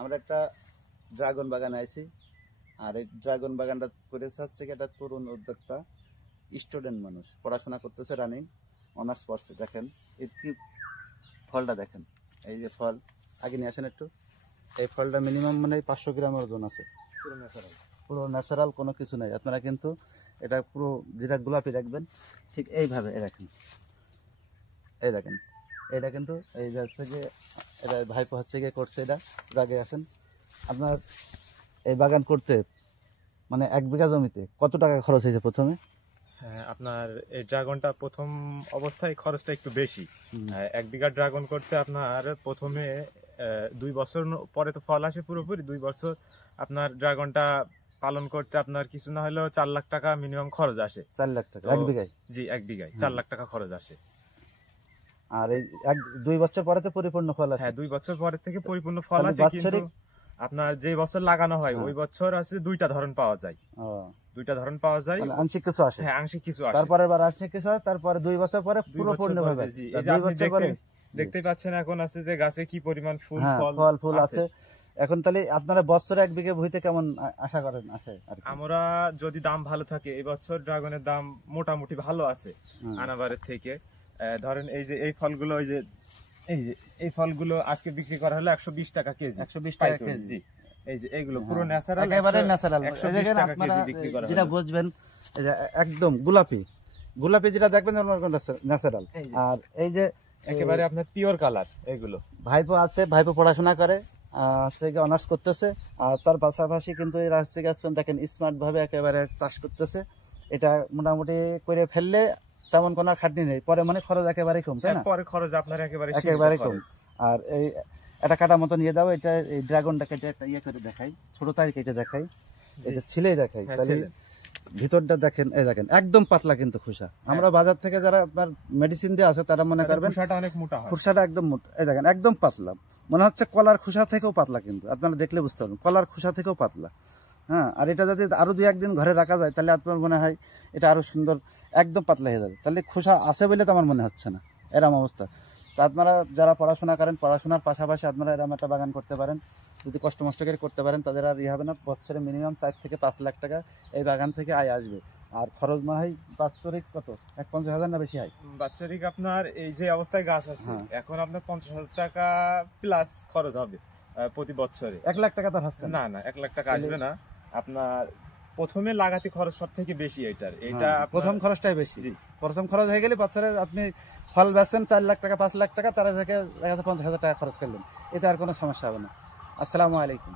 আমরা একটা ড্রাগন বাগানে আইছি। আর এই ড্রাগন বাগানটা করেছে হচ্ছে কি একটা তরুণ উদ্যোক্তা, স্টুডেন্ট মানুষ, পড়াশোনা করতেছে, রানিং অনার্স পড়ছে। দেখেন এই কি ফলটা দেখেন, এই যে ফল, আগে নিয়ে আসেন একটু। এই ফলটা মিনিমাম মানে 500 গ্রামের ওজন আছে, পুরো ন্যাচারাল, কোনো কিছু নাই। আপনারা কিন্তু এটা পুরো যেটা গোলাপি রাখবেন ঠিক এইভাবে রাখেন। এই দেখেন এটা কিন্তু এই যে হচ্ছে যে এটা ভাইপো হচ্ছে গিয়ে করছে, এটা জাগে আছেন। আপনার এই বাগান করতে মানে 1 বিঘা জমিতে কত টাকা খরচ হয়েছে প্রথমে? হ্যাঁ, আপনার এই ড্রাগনটা প্রথম অবস্থায় খরচটা একটু বেশি। 1 বিঘা ড্রাগন করতে আপনার প্রথমে 2 বছর পরে তো ফল আসে পুরোপুরি। 2 বছর আপনার ড্রাগনটা পালন করতে আপনার কিছু না হলেও 4 লাখ টাকা মিনিমাম খরচ আসে। 4 লাখ টাকা 1 বিঘায়? জি, 1 বিঘায় 4 লাখ টাকা খরচ আসে। আর এই 2 বছর পরে তো পরিপূর্ণ ফল আসে? হ্যাঁ, 2 বছর পরে থেকে পরিপূর্ণ ফল আসে, কিন্তু আপনার যে বছর লাগানো হয় ওই বছর আছে 2টা ধরন পাওয়া যায়। 2টা ধরন পাওয়া যায়, আংশিক কিছু আসে। হ্যাঁ, আংশিক কিছু আসে। তারপরে আবার আংশিক কিছু হয়, তারপরে 2 বছর পরে পুরো পূর্ণ হবে। এই যে আপনি দেখতে পাচ্ছেন এখন আছে যে গাছে কি পরিমাণ ফুল আছে। এখন তাহলে আপনারা বছরে 1 বিঘা ভুঁইতে কেমন আশা করেন? আমরা যদি দাম ভালো থাকে, এই বছর ড্রাগনের দাম মোটামুটি ভালো আছে আনাবারের থেকে। ধরেন এই যে এই ফলগুলো, এই ফলগুলো আজকে বিক্রি করা হলো 120 টাকা কেজি। 120 টাকা কেজি। এই যে এগুলো পুরো ন্যাচারাল, একেবারে ন্যাচারাল। 120 টাকা কেজি বিক্রি করা হলো। যেটা বুঝবেন এই যে একদম গোলাপি যেটা দেখবেন ন্যাচারাল। আর এই যে একেবারে আপনার পিওর কালার। এগুলো ভাইপো আছে, ভাইপো পড়াশোনা করে, অনার্স করতেছে। আর তার পাশাপাশি কিন্তু এই রাজশাহী গাছ দেখেন স্মার্ট ভাবে একেবারে চাষ করতেছে। এটা মোটামুটি করে ফেললে তেমন কোনো খাটনি নেই, পরে মানে খরচ একেবারে কম, তাই না? পরে খরচ আপনার একেবারে কম। আর এই এটা কাটা মতো নিয়ে দাও। এটা এই ড্রাগনটা কেটে একটা ইয়ে করে দেখাই, ছোট তাই কেটে দেখাই, এটা ছিলেই দেখাই। তাহলে ভিতরটা দেখেন, এই দেখেন একদম পাতলা কিন্তু খোসা। আমরা বাজার থেকে যারা আপনার মেডিসিন দিয়ে আছে তারা মনে করবেন খোসাটা অনেক মোটা হয়, খোসাটা একদম মোটা। এই দেখেন একদম পাতলা, মনে হচ্ছে কলার খোসা থেকেও পাতলা, কিন্তু আপনারা দেখলে বুঝতে পারবেন কলার খোসা থেকেও পাতলা। হ্যাঁ, আর এটা যদি আরো 2-1 দিন ঘরে রাখা যায় তাহলে আপনার মনে হয় এটা আরো সুন্দর, একদম পাতলা হয়ে যাবে। তাহলে খোসা আছে বলে তো আমার মনে হচ্ছে না, এরম অবস্থা। তো আপনারা যারা পড়াশোনা করেন, পড়াশোনার পাশাপাশি আপনারা এরকম একটা বাগান করতে পারেন। যদি কষ্ট মষ্ট করে করতে পারেন তাদের আর হবে না। বছরে মিনিমাম 4 থেকে 5 লাখ টাকা এই বাগান থেকে আয় আসবে। আর খরচ মনে হয় বাৎসরিক কত, 50,000 না বেশি হয়? বাৎসরিক আপনার এই যে অবস্থায় গাছ আছে এখন আপনার 50,000 টাকা প্লাস খরচ হবে প্রতি বছরে। 1 লাখ টাকা তো হচ্ছে না, 1 লাখ টাকা আসবে না। আপনার প্রথমে লাগাতে খরচ সব থেকে বেশি এটা প্রথম খরচটাই বেশি। প্রথম খরচ হয়ে গেলে বছরে আপনি ফল বেচছেন 4 লাখ টাকা 5 লাখ টাকা, তারা থেকে 50,000 টাকা খরচ করলেন, এতে আর কোনো সমস্যা হবে না। আসসালামু আলাইকুম।